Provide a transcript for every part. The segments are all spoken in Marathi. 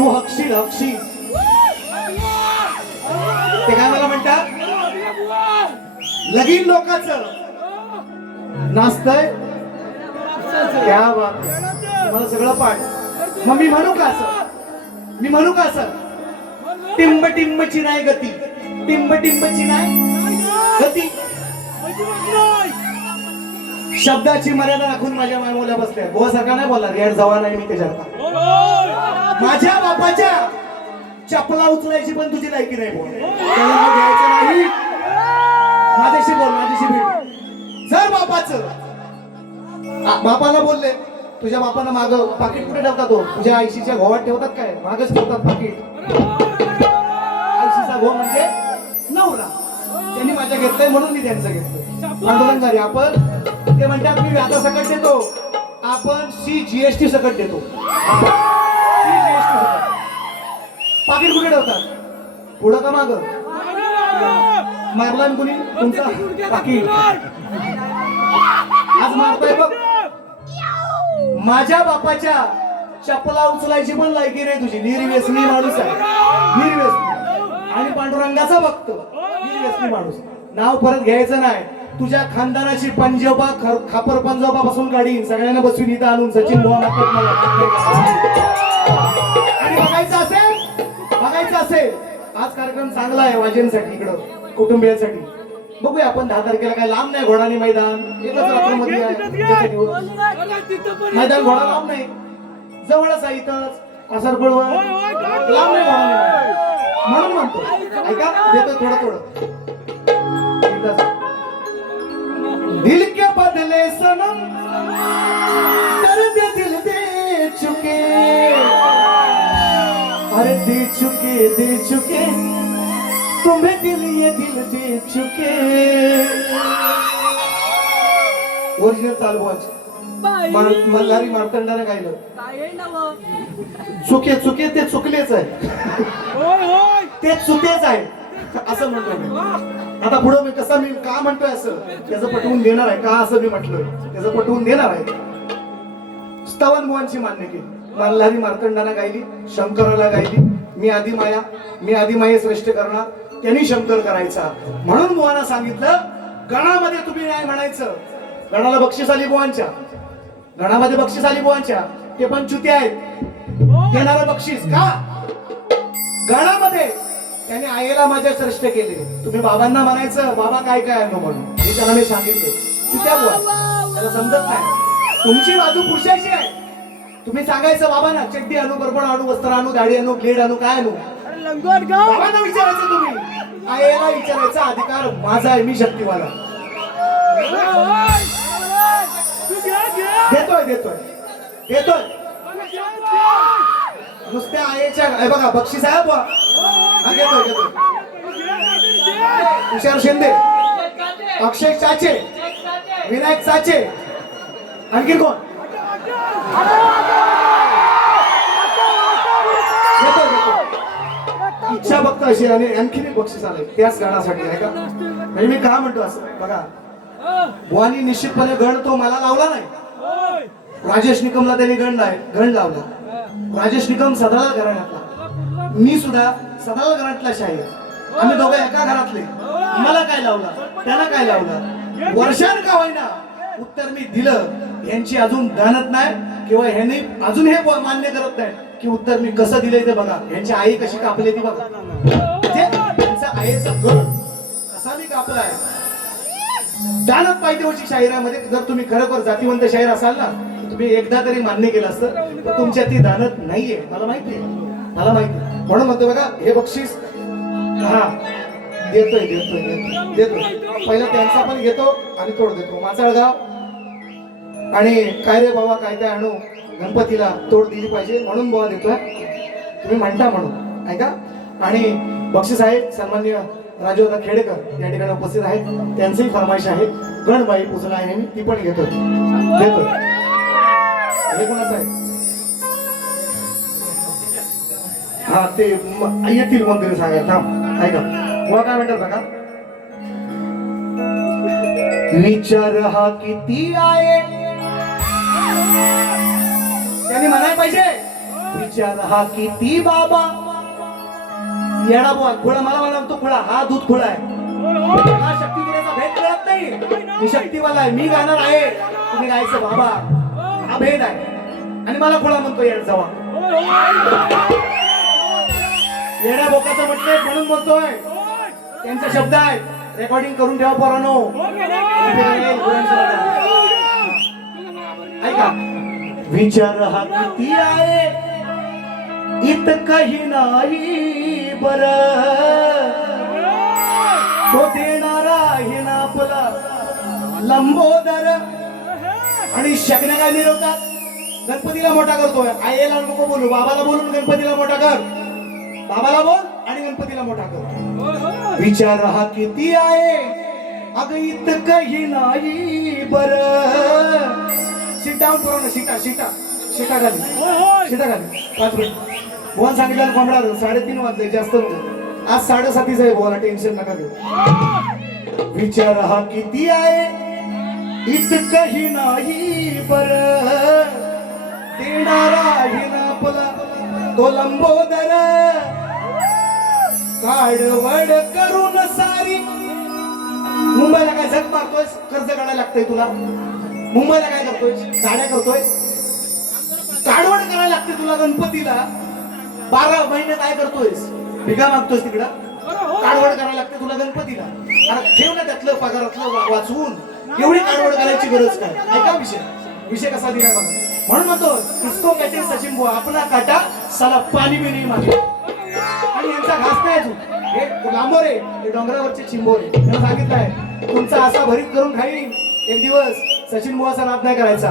तू हकशील हकशील. ते काय मला म्हणतात, लगीन लोकांचं नाचतय. क्या बात, मला सगळं पाठ. मग मी म्हणू का असं, मी म्हणू का असं, टिंब टिंबची नाही गती, टिंब टिंबची नाही गती. शब्दाची मर्यादा राखून माझ्या मायमोल्या बसल्या. गोवा सारखा नाही बोलला, रेड जवान आहे मी त्याच्यात. माझ्या बापाच्या चपला उचलायची पण तुझी लायकी नाही. बोल घ्यायचं नाही, माझ्याशी बोल, माझ्याशी भेट. जर बापाला बोलले, तुझ्या बापानं माग पाकिट कुठे ठेवतात, तो तुझ्या आईशीच्या घोवात ठेवतात काय, मागच ठेवतात पाकिट. आईशीचा घो म्हणजे नवरा, त्यांनी माझ्या घेतलंय म्हणून मी त्यांचं घेतलं. पांडुरंगारी आपण ते म्हणतात मी व्याजा सकट देतो, आपण GST सकट देतो. पाकिट कुठे ठेवतात, पुढं का माग, मारला कुणी तुमचा पाकिट. आज मारताय बघ. माझ्या बापाच्या चपला उचलायची पण लायकी नाही तुझी. निर्व्यसनी माणूस आहे, निर्व्यसनी. आणि पांडुरंगाचा भक्त निर्व्यसनी माणूस. नाव परत घ्यायचं नाही. तुझ्या खानदानाची पंजोबा खापर पंजोबा पासून काढीन, सगळ्यांना बसवून इथं आणून सचिन बुवा मागतात मला. आणि बघायचं असेल आज कार्यक्रम चांगला आहे वाजेंसाठी, इकडं कुटुंबियांसाठी. बघूया आपण 10 तारखेला, काय लांब नाही. घोडानी मैदान एकच रात्रमध्ये आहे. मैदान घोडा लांब नाही, जवळच आहे इथंच, कासारगोळवर लांब नाही घोडानी. म्हणून म्हणतो ऐका, देतो थोडं थोडं. दिल के बदले सनम दर्द दिल दे चुके, अरे दे चुके तुम्हें दिल ये दिल दे चुके. ओरिजिनल चालवाच मल्हारी मार्तंडाने गायलं. चुके ते चुकलेच आहे, ते चुकेच आहे असं म्हणतो मी. आता पुढं मी कसं, मी का म्हणतोय असं, त्याचं पटवून देणार आहे का, असं मी म्हटलं त्याचं पटवून देणार आहे. स्तवन बुवांची मान्य केली, मल्हारी मार्तंडाने गायली, शंकराला गायली. मी आधी माये श्रेष्ठ करणार, त्यांनी शंकर करायचा. म्हणून बुवांना सांगितलं गणामध्ये तुम्ही नाही म्हणायचं. गणाला बक्षीस आली बुवांच्या, गणामध्ये बक्षीस आली बुवांच्या. ते पण च्युती आहेत, देणारं बक्षीस का गणामध्ये. त्यांनी आईला माझ्या श्रेष्ठ केले. तुम्ही बाबांना म्हणायचं बाबा काय काय आणू म्हणून, हे त्यांना मी सांगितलं. च्युत्या बुवा, त्याला समजत नाही. तुमची बाजू पुरुषाची आहे. तुम्ही सांगायचं बाबांना चड्डी आणू, बरबड आणू, वस्त्र आणू, दाढी आणू, ब्लेड आणू, काय आणू. बाबांना विचारायचं, तुम्ही आईला विचारायचा अधिकार माझा आहे. मी शक्तिवाला देतोय. नुसत्या आईच्या बघा बक्षीस आहे बुवा. घेतोय तुषार शिंदे, अक्षय चाचे, विनायक चाचे, आणखी कोण इच्छा बघता अशी. आणि आणखी एक बक्षीस आलंय त्याच गाण्यासाठी आहे का. म्हणजे मी का म्हणतो असं बघा, बुवानी निश्चितपणे गण तो मला लावला नाही. राजेश निकमला त्यांनी गण लावला. राजेश निकम सदाला घराण्यातला, मी सुद्धा सदाला घरातला शाहीर. आम्ही दोघं एका घरातले. मला काय लावला, त्याला काय लावला, वर्षान का होईना उत्तर मी दिलं. यांची अजून जाणत नाही किंवा ह्यांनी अजून हे मान्य करत नाही की उत्तर मी कसं दिलंय ते बघा. यांची आई कशी कापली ती बघा. त्यांचा आईचा गण कसा मी कापलाय. जाणत पाहिजे होती शाहिरामध्ये. जर तुम्ही खरोखर जातीवंत शाहीर असाल ना, तुम्ही एकदा तरी मान्य केलं असतं. तर तुमच्या ती दानत नाहीये, मला माहिती आहे. म्हणून म्हणतो बघा, हे बक्षीस हा देतोय. पहिला त्यांचा पण घेतो आणि तोड देतो. माचाळगाव आणि काय रे बाबा काय आणू, गणपतीला तोड दिली पाहिजे म्हणून बाबा देतोय. तुम्ही म्हणता म्हणून ऐका. आणि बक्षीस आहे सन्माननीय राजोदा खेडेकर या ठिकाणी उपस्थित आहेत. त्यांचीही फरमाईश आहे. गणबाई पुजला आहे, मी ती पण घेतोय. हे कोणाचं आहे, हा ते येतील कोणतरी सांगायला. थांब ऐका मला काय म्हणतात बघा. विचार हा किती आहे, त्यांनी म्हणायला पाहिजे विचार हा किती बाबा येडा बुवा खुळा मला म्हणतो खुळा हा दूध खुळा आहे मला शक्ती तुझ्याचा भेद कळत नाही मी शक्तीवाला आहे मी गाणार आहे तुम्ही गायचं बाबा हा भेद आहे आणि मला खुळा म्हणतो येड जावा येड्या बोकाचं म्हटलंय म्हणून बोलतोय त्यांचा शब्द आहे रेकॉर्डिंग करून ठेवा पोरांनो ऐका विचार हा किती आहे इतकही नाही बर तो देणारा आहे ना आपला लंबोदर आणि शग्न काय मिळवतात गणपतीला मोठा करतोय आईला नको बोलू बाबाला बोलून गणपतीला मोठा कर बाबाला बोल आणि गणपतीला मोठा कर विचार हा किती आहे अगं इतकही नाही बर सिट डाऊन करू ना शिटा खाली 5 मिनिट बोल सांगितलं कोंबडा 3:30 वाजले जास्त नको आज 7:30 आहे बोला टेन्शन नका घेऊ विचार हा किती आहे इतकही नाही बर देणारा आहे ना आपला तो लंबोदर काढवड करून सारी मुंबईला काय झक मारतोय कर्ज काढायला लागतंय तुला मुंबईला काय करतोय गाड्या करतोय काढवड करायला लागते तुला गणपतीला 12 महिने काय करतोयस भिका मागतोयस तिकडं काढवड करायला लागते तुला गणपतीला अरे ठेव ना त्यातलं पगारातलं वाचवून एवढी काढवड करायची गरज काय ऐका विषय कसा दिला बघा म्हणून म्हणतो किसको कहते सचिन बुवा आपला काटा साला पाणी भी नाही मागे आणि यांचा घास नाही अजून हे लांबोरे हे डोंगरावरचे चिंबोरे त्यांना सांगितलंय तुमचा असा भरीत करून खाईन एक दिवस सचिन बुवाचा नाद नाही करायचा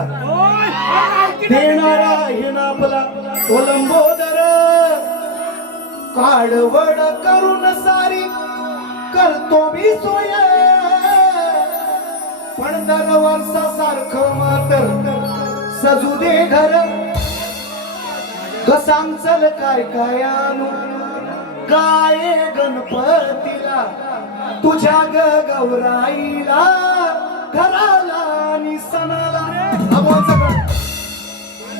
देणारा हे ना आपला तो लंबोदर काढवड करून सारी करतो मी सोय पण दरवर्षा सारखं मात्र सजू दे घर सांगचल काय काय आणू काय गणपतीला तुझ्या गौराईला घराला आणि सणाला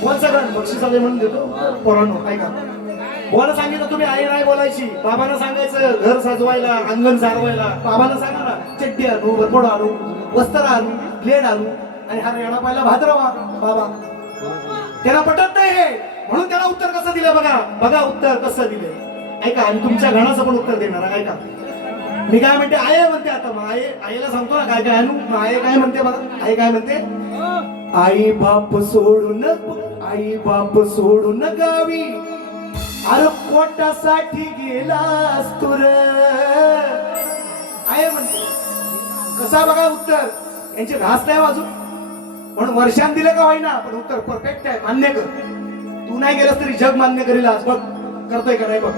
बोल सगळं बक्षीस आले म्हणून देतो पोरांनो ऐका बोला सांगितलं तुम्ही आई नाही बोलायची बाबांना सांगायचं घर सजवायला अंगण सारवायला बाबांना सांगा ना चड्डी आणू बरबड आणू वस्त्र आणू प्लेट आणू आणि हा रेडा पाहिला भाद्रवा बाबा त्याला पटत नाही हे म्हणून त्याला उत्तर कसं दिलं बघा उत्तर कसं दिलं ऐका आणि तुमच्या घराचं पण उत्तर देणार ऐका मी काय म्हणते आई म्हणते आता मग आईला सांगतो ना काय काय आणू मग आई काय म्हणते बघा आई काय म्हणते आई बाप सोडून गावी अरे पोटासाठी गेलास तुर आहे म्हणते कसा बघा उत्तर यांचे घास नाही वाजू पण वर्षांत दिलं का होईना पण उत्तर परफेक्ट आहे मान्य कर तू नाही गेलास तरी जग मान्य करेल आज बघ करतोय का नाही बघ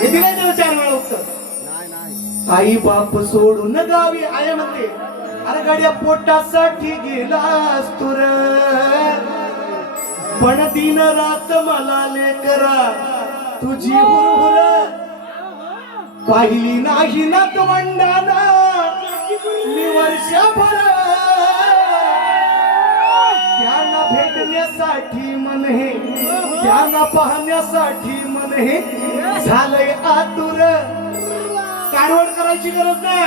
हे दिलंय त्याला 4 वेळा उत्तर आई बाप सोडून गावी आहे म्हणते अरे गाड्या पोटासाठी गेलास तुर पण दिन रात मला लेकरा तुझी हुरहुर पाहिली नाही ना तो मंडाना मी वर्षभर त्यांना भेटण्यासाठी मन हे त्यांना पाहण्यासाठी मन हे झालंय आतुर काढवड करायची गरज नाही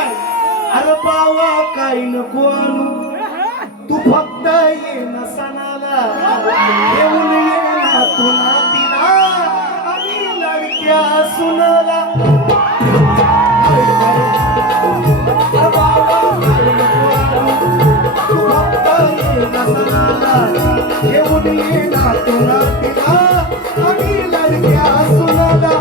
अरे बावा काही नको आणू तू फक्त ये ना सणाला येऊन ये ना तुला तिला आणि लडक्या सुनाला अरे बाबा तू फक्त ये ना सणाला येऊन ये ना तुला तिला आणि लडक्या सुनाला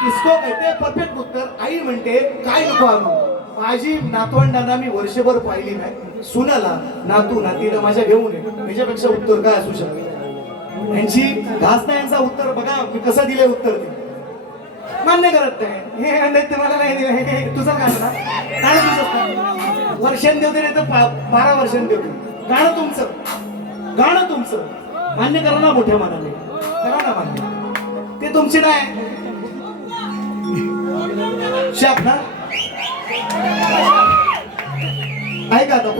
किसको कहते परफेक्ट उत्तर आई म्हणते काय नको आणू माझी नातवंडांना मी वर्षभर पाहिली नाही सुनाला नातू नातीला माझ्या घेऊन ये त्याच्यापेक्षा उत्तर काय असू शकते यांची घास नाही यांचा उत्तर बघा मी कसं दिले उत्तर ते मान्य करत नाही हे मला नाही दिलं तुझं काय ना गाणं तुझं वर्षां देऊ दे नाही तर 12 वर्षांनी देऊ गाणं तुमचं मान्य करा ना मोठ्या मनाने करा ना मान्य ते ती तुमची नाही शाप ना ऐका आता